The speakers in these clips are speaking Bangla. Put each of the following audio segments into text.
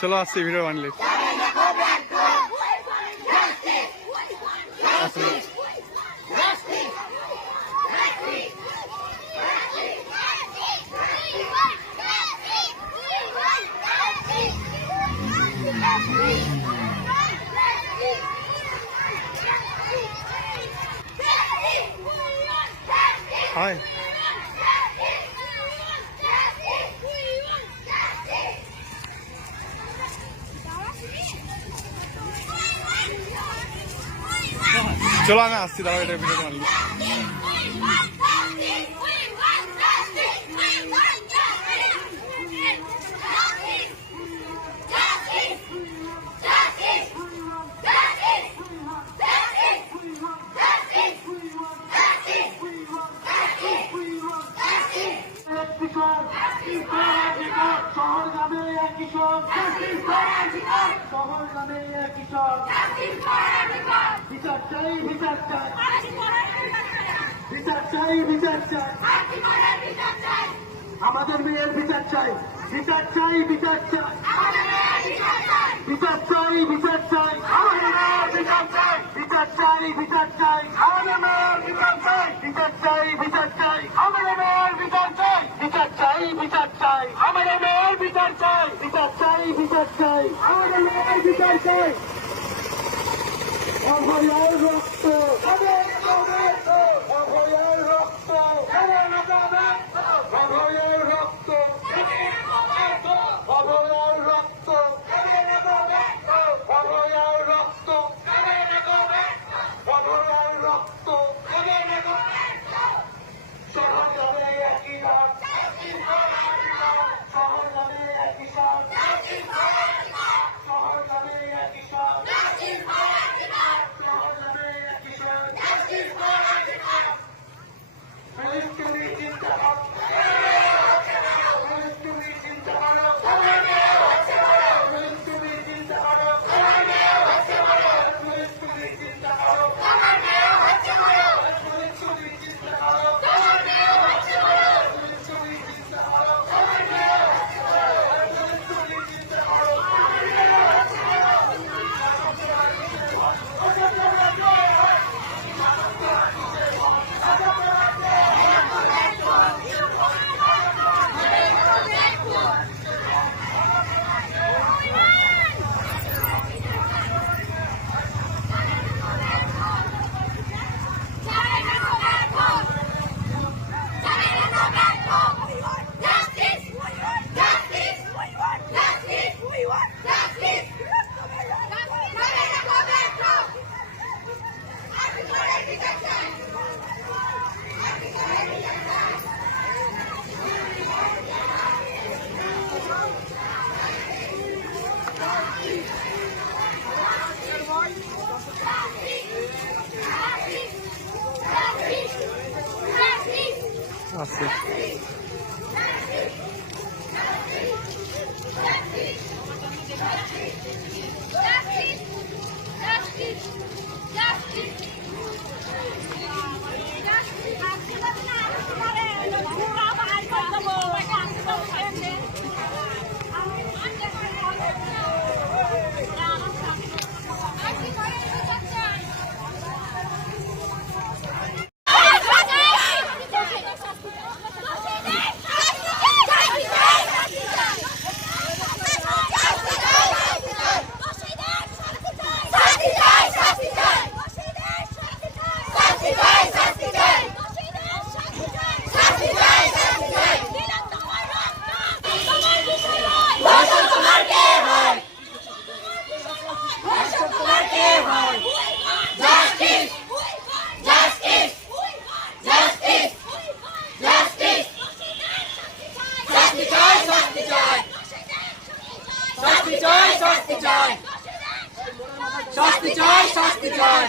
চলো আসছি ভিডিও বানলে হাই চলো আমি আসছি দাঁড়াও এটা ভিডিও বানলে কিশোর শহর গ্রামে এক কিশোর শহর গ্রামে এক বিচার চাই বিচার চাই বিচার চাই বিচার চাই আমাদের মেয়ের বিচার চাই বিচার চাই বিচার চাই বিচার চাই বিচার চাই বিচার চাই বিচার চাই বিচার চাই বিচার চাই বিচার চাই বিচার চাই আমাদের মেয়ের বিচার চাই বিচার চাই বিচার চাই। আমাদের মেয়ের বিচার চাই। বিচার চাই বিচার চাই। আমাদের মেয়ের বিচার চাই। অভয়ার রক্ত। আছে Justice! চাই শাস্তি চাই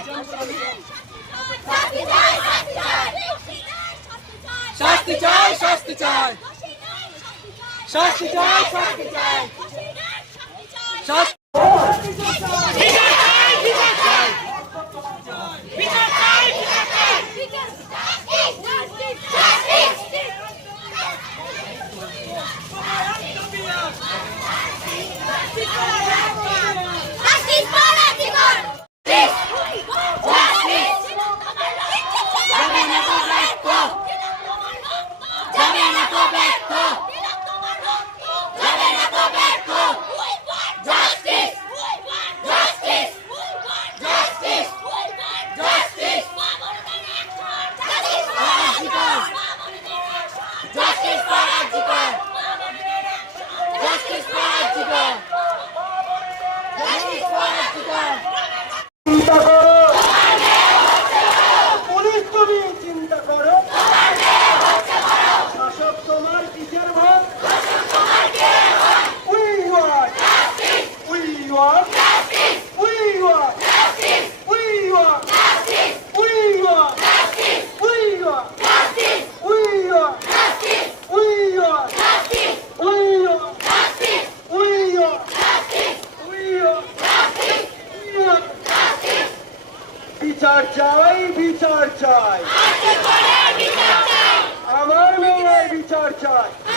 শাস্তি চাই শাস্তি চাই শাস্তি চাই শাস্তি চাই শাস্তি time.